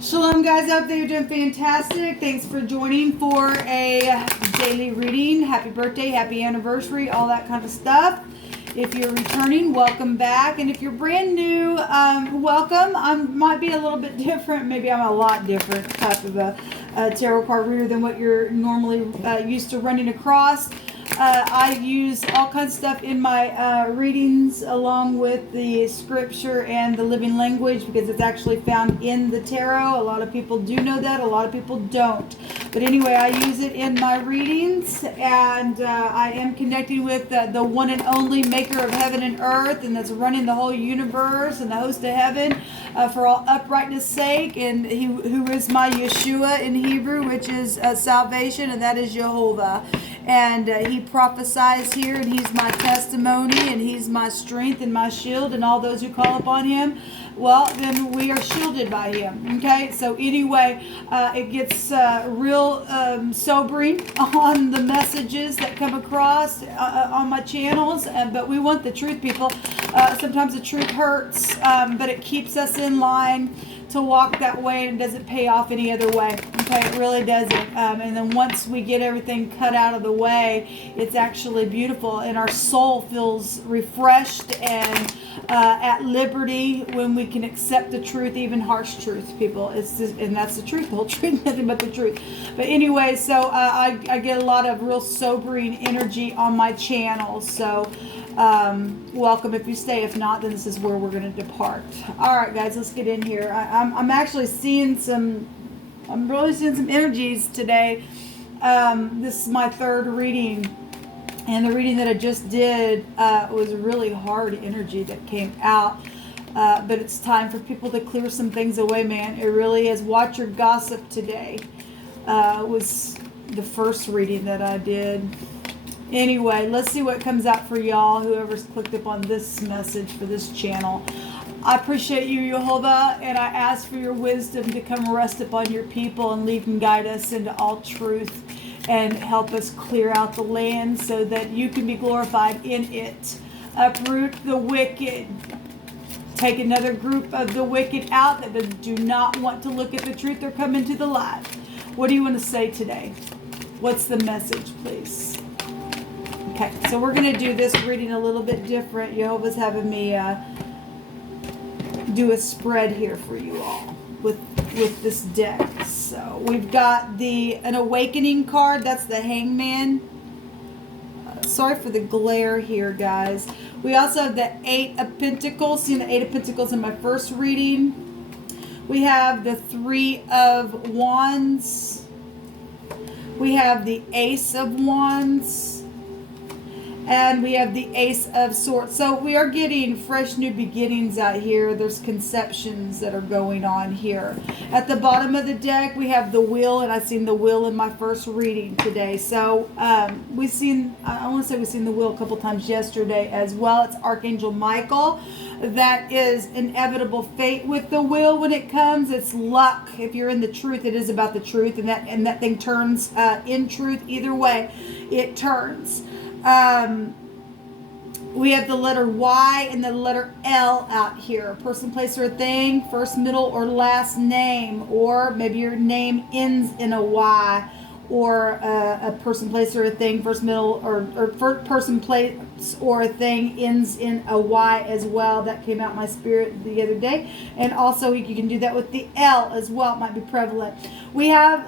Shalom, guys out there, you're doing fantastic. Thanks for joining for a daily reading. Happy birthday, happy anniversary, all that kind of stuff. If you're returning, welcome back. And if you're brand new, welcome. I might be a little bit different. Maybe I'm a lot different type of a tarot card reader than what you're normally used to running across. I use all kinds of stuff in my readings along with the scripture and the living language because it's actually found in the tarot. A lot of people do know that, a lot of people don't. But anyway, I use it in my readings, and I am connecting with the one and only maker of heaven and earth, and that's running the whole universe and the host of heaven for all uprightness sake, and he who is my Yeshua in Hebrew, which is salvation, and that is Jehovah. And he prophesies here, and he's my testimony, and he's my strength and my shield, and all those who call upon him, well, then we are shielded by him. Okay, so anyway, it gets real sobering on the messages that come across on my channels, but we want the truth, people. Sometimes the truth hurts, but it keeps us in line to walk that way, and it doesn't pay off any other way. Okay, it really doesn't. And then once we get everything cut out of the way, it's actually beautiful, and our soul feels refreshed and at liberty when we can accept the truth, even harsh truth, people. It's just, and that's the truth, the whole truth, nothing but the truth. But anyway, so I get a lot of real sobering energy on my channel. So welcome if you stay. If not, then this is where we're going to depart. All right, guys, let's get in here. I'm actually seeing some. I'm really seeing some energies today. This is my third reading, and the reading that I just did was really hard energy that came out. But it's time for people to clear some things away, man. It really is. Watch your gossip today. Was the first reading that I did. Anyway, let's see what comes out for y'all, whoever's clicked up on this message for this channel. I appreciate you, Jehovah, and I ask for your wisdom to come rest upon your people and lead and guide us into all truth and help us clear out the land so that you can be glorified in it. Uproot the wicked. Take another group of the wicked out that do not want to look at the truth or come into the light. What do you want to say today? What's the message, please? Okay, so we're going to do this reading a little bit different. Jehovah's having me do a spread here for you all with this deck. So we've got an awakening card. That's the Hangman. Sorry for the glare here, guys. We also have the Eight of Pentacles. Seeing the Eight of Pentacles in my first reading. We have the Three of Wands. We have the Ace of Wands. And we have the Ace of Swords. So we are getting fresh new beginnings out here. There's conceptions that are going on here. At the bottom of the deck, we have the Wheel, and I've seen the Wheel in my first reading today. So I want to say we've seen the Wheel a couple times yesterday as well. It's Archangel Michael. That is inevitable fate with the Wheel when it comes. It's luck. If you're in the truth, it is about the truth, and that thing turns in truth. Either way, it turns. We have the letter Y and the letter L out here. Person, place, or a thing, first, middle, or last name, or maybe your name ends in a Y, or a person, place, or a thing, first, middle, or person, place, or a thing ends in a Y as well. That came out in my spirit the other day. And also you can do that with the L as well. It might be prevalent.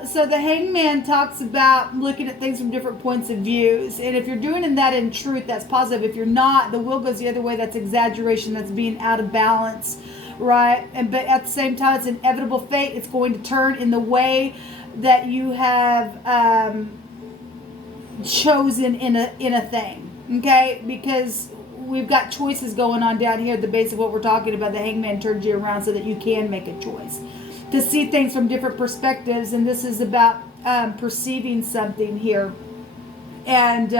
So the Hangman talks about looking at things from different points of views. And if you're doing that in truth, that's positive. If you're not, the Wheel goes the other way. That's exaggeration. That's being out of balance, right? But at the same time, it's inevitable fate. It's going to turn in the way that you have chosen in a thing. Okay, because we've got choices going on down here at the base of what we're talking about. The Hangman turns you around so that you can make a choice to see things from different perspectives, and this is about perceiving something here and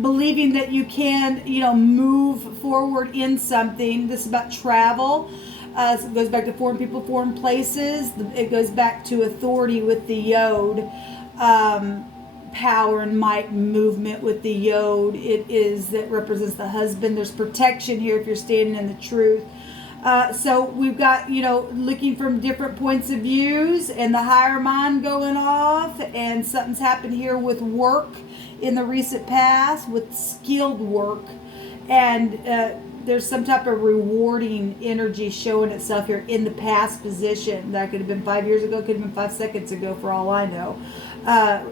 believing that you can, move forward in something. This is about travel. So it goes back to foreign people, foreign places. It goes back to authority with the Yod. Power and might movement with the Yod. It is that represents the husband. There's protection here if you're standing in the truth. So we've got, looking from different points of views and the higher mind going off, and something's happened here with work in the recent past, with skilled work, and there's some type of rewarding energy showing itself here in the past position. That could have been 5 years ago, could have been 5 seconds ago, for all I know.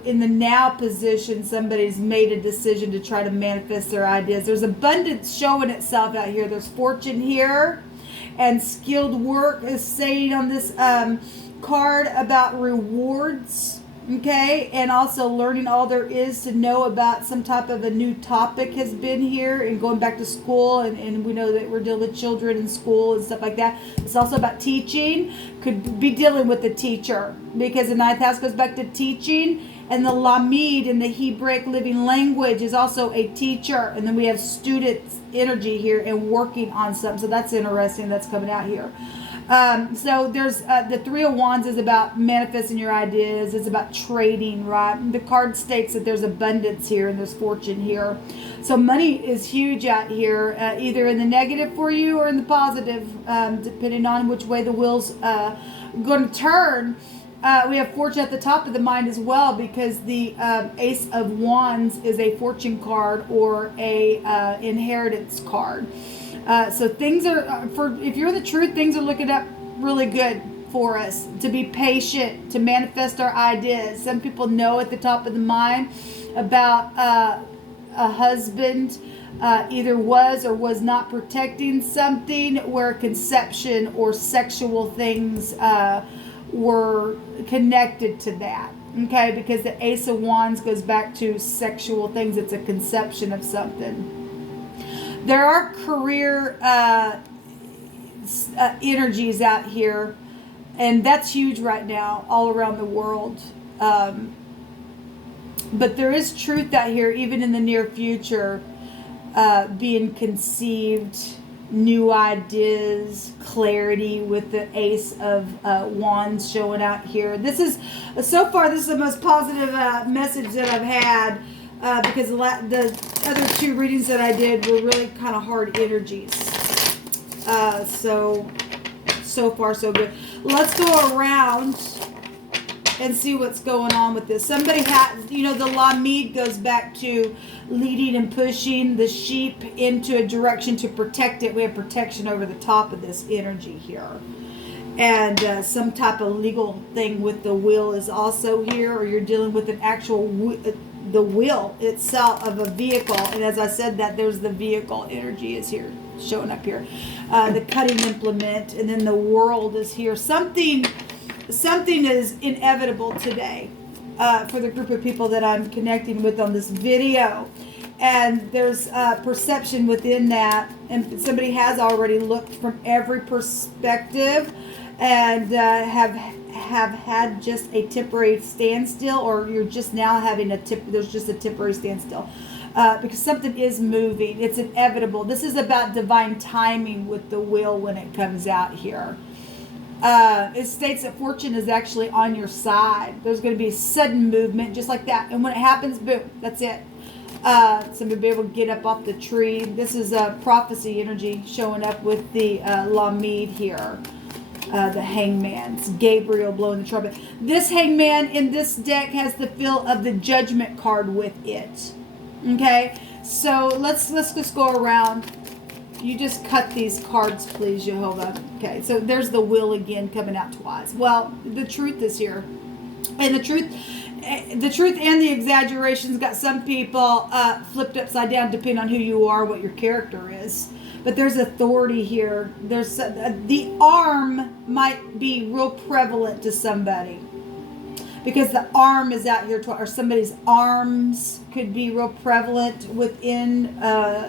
In the now position, somebody's made a decision to try to manifest their ideas. There's abundance showing itself out here. There's fortune here, and skilled work is saying on this card about rewards, okay, and also learning all there is to know about some type of a new topic has been here, and going back to school, and we know that we're dealing with children in school and stuff like that. It's also about teaching. Could be dealing with the teacher, because the ninth house goes back to teaching, and the Lamid in the Hebraic living language is also a teacher, and then we have students energy here and working on something. So that's interesting. That's coming out here. So there's the Three of Wands is about manifesting your ideas. It's about trading, right? The card states that there's abundance here and there's fortune here. So money is huge out here, either in the negative for you or in the positive, depending on which way the wheel's going to turn. We have fortune at the top of the mind as well, because the Ace of Wands is a fortune card or a inheritance card. So things are, if you're the truth, things are looking up really good for us. To be patient, to manifest our ideas. Some people know at the top of the mind about a husband either was or was not protecting something, where conception or sexual things were connected to that. Okay, because the Ace of Wands goes back to sexual things. It's a conception of something. There are career energies out here, and that's huge right now all around the world. But there is truth out here, even in the near future, being conceived, new ideas, clarity with the Ace of Wands showing out here. This is, so far, this is the most positive message that I've had. Because the other two readings that I did were really kind of hard energies. So far so good. Let's go around and see what's going on with this. Somebody has, the Lamid goes back to leading and pushing the sheep into a direction to protect it. We have protection over the top of this energy here. And some type of legal thing with the will is also here, or you're dealing with an actual the wheel itself of a vehicle. And as I said, that there's the vehicle energy is here, showing up here. The cutting implement, and then the world is here. Something is inevitable today for the group of people that I'm connecting with on this video. And there's perception within that. And somebody has already looked from every perspective and have had just a temporary standstill, or you're just now having there's just a temporary standstill because something is moving. It's inevitable. This is about divine timing with the wheel when it comes out here. It states that fortune is actually on your side. There's going to be sudden movement just like that, and when it happens, boom, that's it. Somebody will be able to get up off the tree. This is a prophecy energy showing up with the Lamid here. The Hangman's Gabriel blowing the trumpet. This Hangman in this deck has the feel of the Judgment card with it. Okay, so let's just go around. You just cut these cards, please, Jehovah. Okay, so there's the will again coming out twice. Well, the truth is here, and the truth and the exaggerations got some people flipped upside down, depending on who you are, what your character is. But there's authority here. There's the arm might be real prevalent to somebody, because the arm is out here, or somebody's arms could be real prevalent within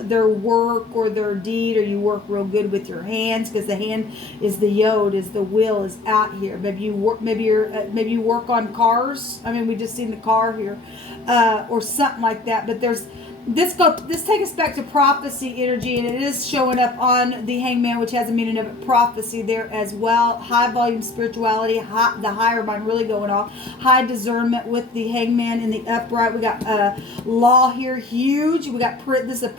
their work or their deed, or you work real good with your hands, because the hand is the yod, is the will, is out here. Maybe you work, maybe you work on cars. I mean, we just seen the car here, or something like that. But there's this takes us back to prophecy energy, and it is showing up on the Hangman, which has a meaning of it, prophecy there as well. High volume spirituality, the higher mind really going off. High discernment with the Hangman in the upright. We got law here, huge. We got this is a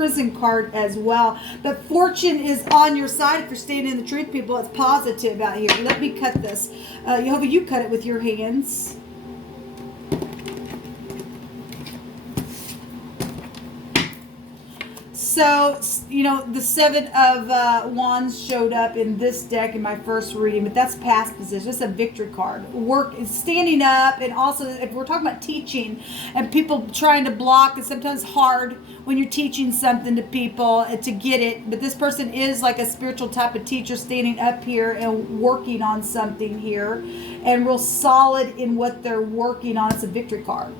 prison card as well. But fortune is on your side if you're standing in the truth, people. It's positive out here. Let me cut this. Jehovah, you cut it with your hands. So, you know, the Seven of Wands showed up in this deck in my first reading, but that's past position. It's a victory card. Work is standing up, and also if we're talking about teaching and people trying to block, it's sometimes hard when you're teaching something to people to get it. But this person is like a spiritual type of teacher standing up here and working on something here and real solid in what they're working on. It's a victory card.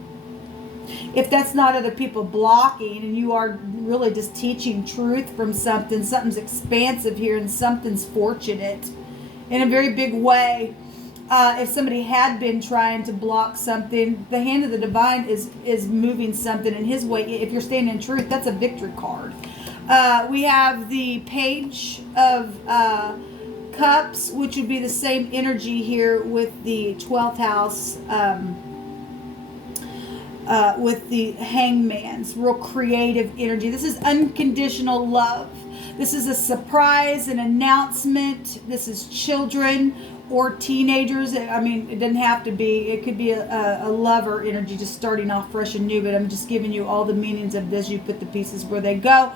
If that's not other people blocking and you are really just teaching truth from something, something's expansive here and something's fortunate in a very big way. If somebody had been trying to block something, the hand of the divine is moving something in his way. If you're standing in truth, that's a victory card. We have the Page of Cups, which would be the same energy here with the 12th house, with the Hangman's real creative energy. This is unconditional love. This is a surprise, an announcement. This is children or teenagers. I mean, it doesn't have to be. It could be a lover energy just starting off fresh and new, but I'm just giving you all the meanings of this. You put the pieces where they go.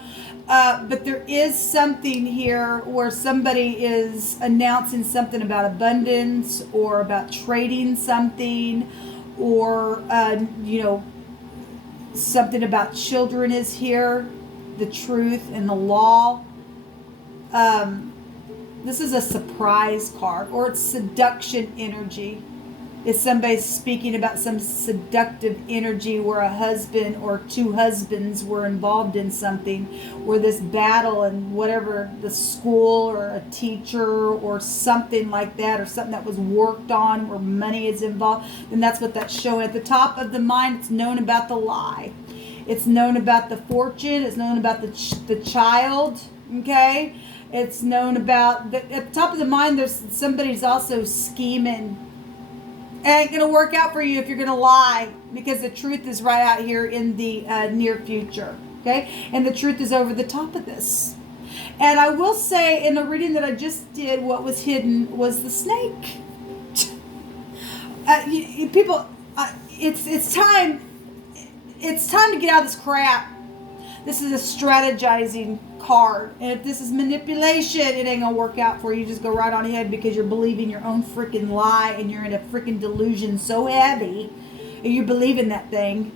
But there is something here where somebody is announcing something about abundance or about trading something, or you know, something about children is here, the truth and the law. This is a surprise card, or it's seduction energy. It's somebody speaking about some seductive energy where a husband or two husbands were involved in something, where this battle and whatever, the school or a teacher or something like that, or something that was worked on where money is involved, then that's what that's showing. At the top of the mind, it's known about the lie. It's known about the fortune. It's known about the child, okay? It's known about, at the top of the mind, there's somebody's also scheming. It ain't going to work out for you if you're going to lie, because the truth is right out here in the near future, okay? And the truth is over the top of this. And I will say, in the reading that I just did, what was hidden was the snake. People, it's time to get out of this crap. This is a strategizing card. And if this is manipulation, it ain't gonna work out for you. Just go right on ahead, because you're believing your own freaking lie, and you're in a freaking delusion so heavy, and you believe in that thing,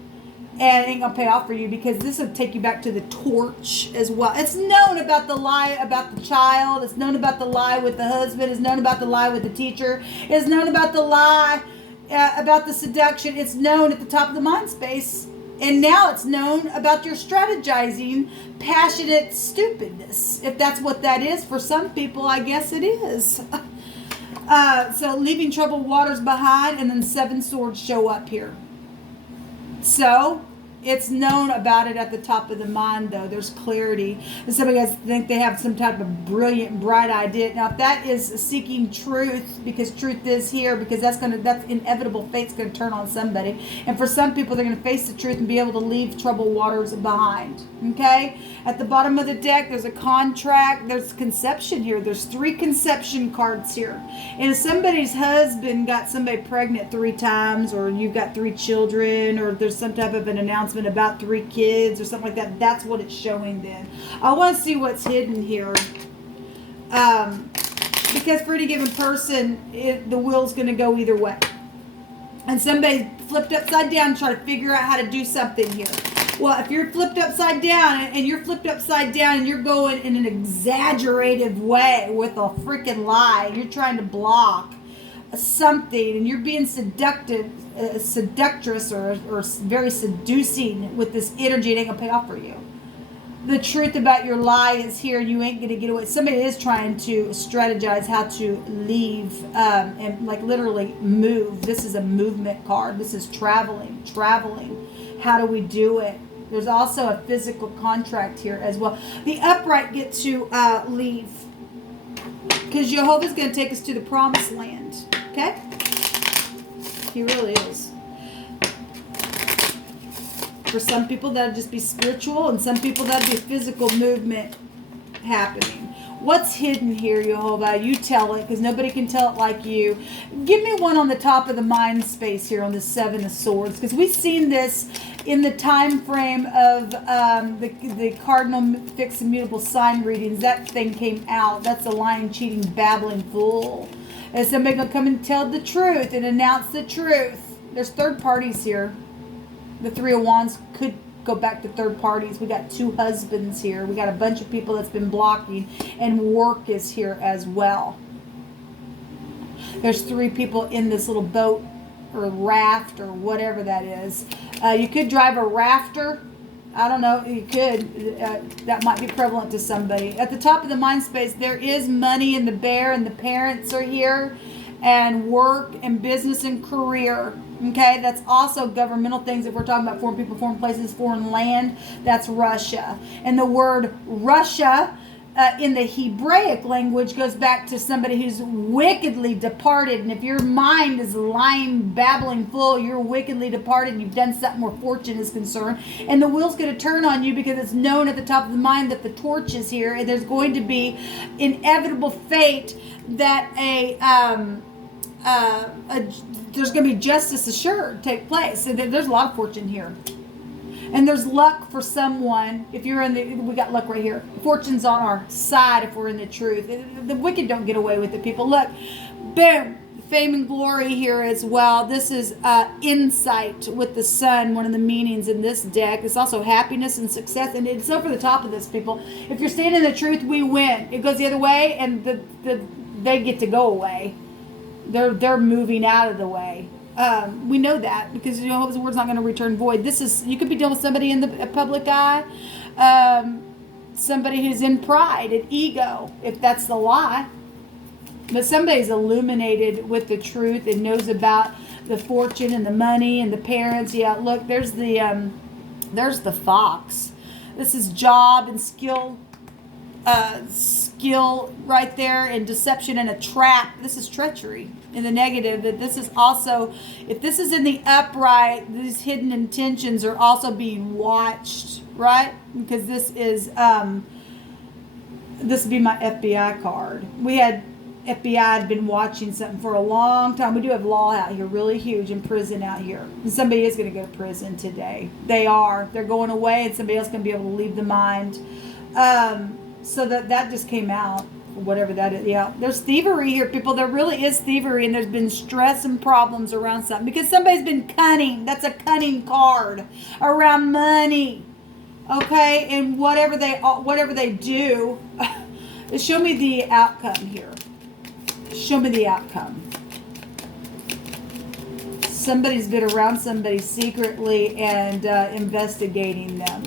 and it ain't gonna pay off for you, because this will take you back to the torch as well. It's known about the lie about the child. It's known about the lie with the husband. It's known about the lie with the teacher. It's known about the lie about the seduction. It's known at the top of the mind space. And now it's known about your strategizing, passionate stupidness. If that's what that is for some people, I guess it is. So leaving troubled waters behind, and then 7 swords show up here. So it's known about it at the top of the mind, though. There's clarity. And some of you guys think they have some type of brilliant, bright idea. Now, if that is seeking truth, because truth is here, because that's inevitable. Fate's going to turn on somebody. And for some people, they're going to face the truth and be able to leave troubled waters behind. Okay? At the bottom of the deck, there's a contract. There's conception here. There's 3 conception cards here. And if somebody's husband got somebody pregnant 3 times, or you've got 3 children, or there's some type of an announcement about 3 kids or something like that, that's what it's showing then. I want to see what's hidden here, because for any given person, the wheel's going to go either way, and somebody flipped upside down trying to figure out how to do something here. Well, if you're flipped upside down, and you're flipped upside down, and you're going in an exaggerative way with a freaking lie, and you're trying to block something, and you're being seductress or very seducing with this energy, it ain't gonna pay off for you. The truth about your lie is here, and you ain't gonna get away. Somebody is trying to strategize how to leave, and like literally move. This is a movement card. This is traveling. How do we do it? There's also a physical contract here as well. The upright get to leave, because Jehovah's going to take us to the promised land. Okay? He really is. For some people, that'll just be spiritual, and some people, that'll be physical movement happening. What's hidden here, Jehovah? You tell it, because nobody can tell it like you. Give me one on the top of the mind space here on the Seven of Swords, because we've seen this in the time frame of the cardinal fixed immutable sign readings. That thing came out. That's a lying, cheating, babbling fool. Is somebody going to come and tell the truth and announce the truth? There's third parties here. The Three of Wands could go back to third parties. We got two husbands here. We got a bunch of people that's been blocking, and work is here as well. There's three people in this little boat or raft or whatever that is. You could drive a rafter. I don't know. You could. That might be prevalent to somebody. At the top of the mind space, there is money in the bear, and the parents are here, and work and business and career. Okay, that's also governmental things. If we're talking about foreign people, foreign places, foreign land, that's Russia. And the word Russia in the Hebraic language goes back to somebody who's wickedly departed. And if your mind is lying, babbling full, you're wickedly departed and you've done something where fortune is concerned. And the wheel's going to turn on you, because it's known at the top of the mind that the torch is here. And there's going to be inevitable fate that there's going to be justice assured take place. So there's a lot of fortune here. And there's luck for someone. If you're we got luck right here. Fortune's on our side if we're in the truth. The wicked don't get away with it, people. Look, boom, fame and glory here as well. This is insight with the sun, one of the meanings in this deck. It's also happiness and success. And it's over the top of this, people. If you're standing in the truth, we win. It goes the other way, and they get to go away. They're moving out of the way. We know that, because the word's not going to return void. This is, you could be dealing with somebody in the public eye, somebody who's in pride and ego, if that's the lie. But somebody's illuminated with the truth and knows about the fortune and the money and the parents. Yeah, look, there's the fox. This is job and skill right there, and deception and a trap. This is treachery in the negative. That this is also, if this is in the upright, these hidden intentions are also being watched, right? Because this is this would be my FBI card. We had FBI had been watching something for a long time. We do have law out here, really huge, in prison out here. And somebody is going to go to prison today. They're going away, and somebody else is going to be able to leave the mind. So that just came out, whatever that is. Yeah, there's thievery here, people. There really is thievery, and there's been stress and problems around something, because somebody's been cunning. That's a cunning card around money. Okay, and whatever they do, show me the outcome here. Show me the outcome. Somebody's been around somebody secretly and investigating them.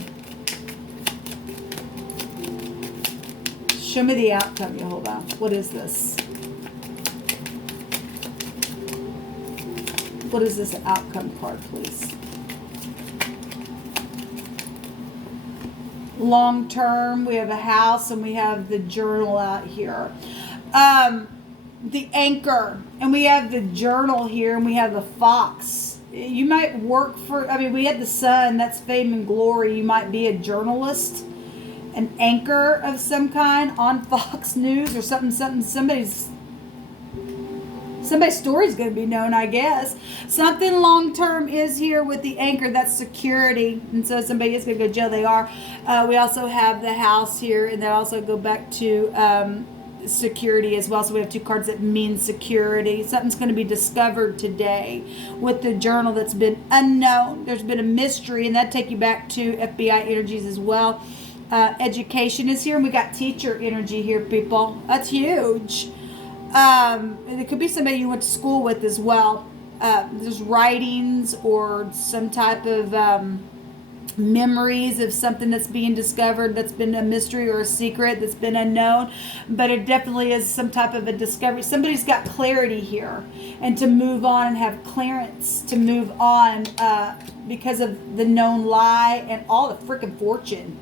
Show me the outcome, Jehovah. What is this? What is this outcome card, please? Long term, we have a house, and we have the journal out here. The anchor, and we have the journal here, and we have the fox. You might work for, we had the sun, that's fame and glory. You might be a journalist, an anchor of some kind on Fox News or something. Somebody's story's going to be known, I guess. Something long term is here with the anchor. That's security, and so somebody is going to go to jail. They are. We also have the house here, and they also go back to security as well. So we have two cards that mean security. Something's going to be discovered today with the journal that's been unknown. There's been a mystery, and that take you back to FBI energies as well. Education is here, and we got teacher energy here, people. That's huge. And it could be somebody you went to school with as well. There's writings or some type of memories of something that's being discovered, that's been a mystery or a secret that's been unknown, but it definitely is some type of a discovery. Somebody's got clarity here, and to move on and have clearance to move on because of the known lie and all the freaking fortune.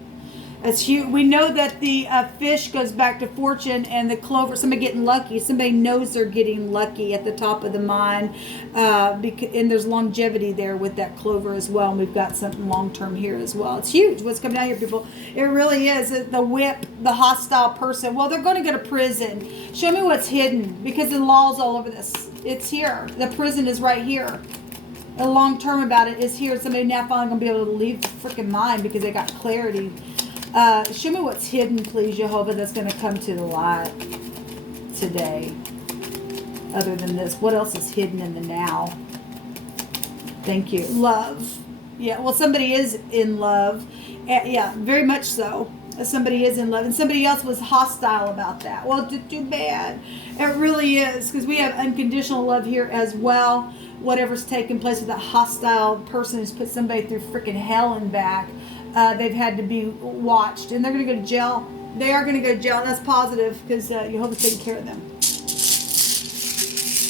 That's huge. We know that the fish goes back to fortune, and the clover, somebody getting lucky. Somebody knows they're getting lucky at the top of the mind. And there's longevity there with that clover as well. And we've got something long-term here as well. It's huge what's coming out here, people. It really is. The whip, the hostile person. Well, they're going to go to prison. Show me what's hidden, because the law's all over this. It's here. The prison is right here. The long-term about it is here. Somebody now finally going to be able to leave the freaking mind because they got clarity. Show me what's hidden, please, Jehovah, that's going to come to the light today. Other than this, what else is hidden in the now? Thank you. Love. Yeah, well, somebody is in love. Yeah, very much so. Somebody is in love. And somebody else was hostile about that. Well, too bad. It really is, because we have unconditional love here as well. Whatever's taking place with that hostile person who's put somebody through freaking hell and back. They've had to be watched, and they're going to go to jail. They are going to go to jail, and that's positive, because Jehovah's taking care of them.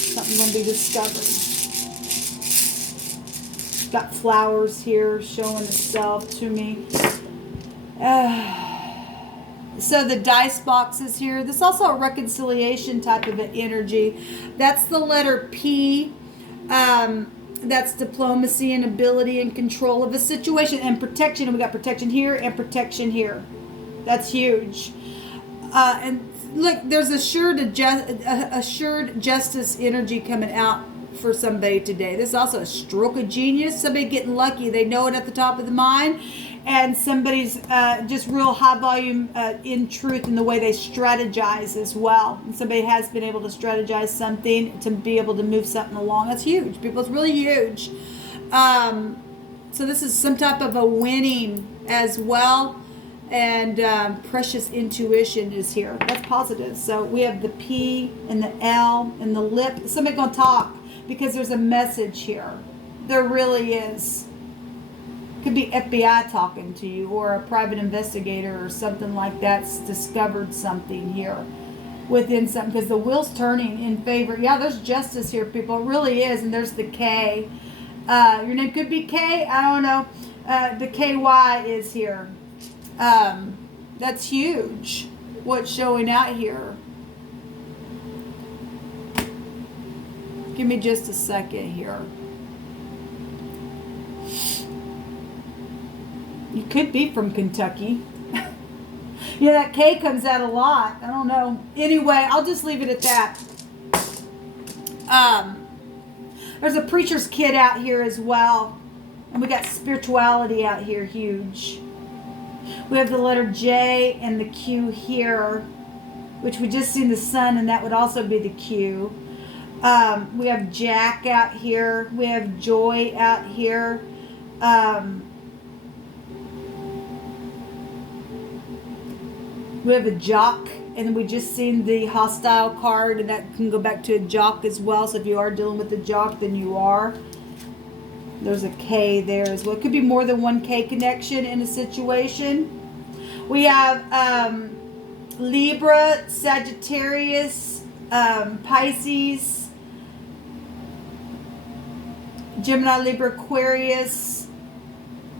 Something's going to be discovered. Got flowers here showing itself to me. So the dice boxes here. This is also a reconciliation type of an energy. That's the letter P. That's diplomacy and ability and control of a situation and protection. And we got protection here and protection here. That's huge. And look, there's assured justice energy coming out for somebody today. This is also a stroke of genius. Somebody getting lucky. They know it at the top of the mind. And somebody's just real high volume in truth in the way they strategize as well. And somebody has been able to strategize something to be able to move something along. That's huge, people. It's really huge. So this is some type of a winning as well. And precious intuition is here. That's positive. So we have the P and the L and the lip. Somebody going to talk because there's a message here. There really is. Could be FBI talking to you, or a private investigator or something like that's discovered something here within something, because the wheel's turning in favor. Yeah, there's justice here, people. It really is. And there's the K. Your name could be K. I don't know. The KY is here. That's huge. What's showing out here? Give me just a second here. You could be from Kentucky. Yeah, that K comes out a lot. I don't know. Anyway, I'll just leave it at that. There's a preacher's kid out here as well. And we got spirituality out here, huge. We have the letter J and the Q here, which we just seen the sun, and that would also be the Q. We have Jack out here. We have Joy out here. We have a jock, and then we just seen the hostile card, and that can go back to a jock as well. So if you are dealing with a jock, then you are. There's a K there as well. It could be more than one K connection in a situation. We have Libra, Sagittarius, Pisces, Gemini, Libra, Aquarius,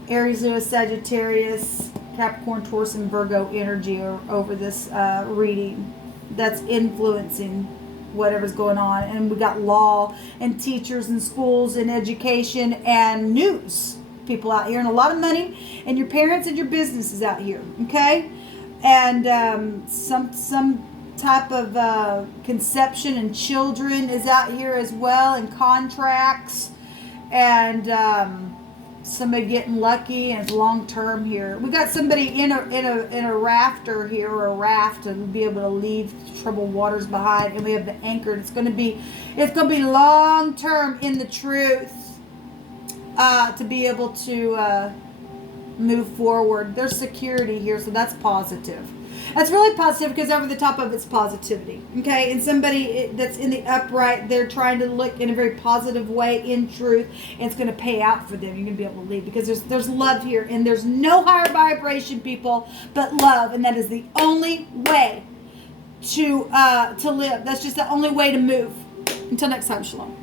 Aries, Leo, Sagittarius, Capricorn, Taurus, and Virgo energy over this reading. That's influencing whatever's going on. And we got law and teachers and schools and education and news people out here, and a lot of money, and your parents and your businesses out here, okay? And some type of conception and children is out here as well, and contracts, and somebody getting lucky, and it's long term here. We got somebody in a rafter here, or a raft, to be able to leave troubled waters behind. And we have the anchor. It's going to be long term in the truth, to be able to move forward. There's security here, so that's positive. That's really positive, because over the top of it's positivity, okay? And somebody that's in the upright, they're trying to look in a very positive way in truth, and it's going to pay out for them. You're going to be able to leave, because there's love here, and there's no higher vibration, people, but love, and that is the only way to live. That's just the only way to move. Until next time, shalom.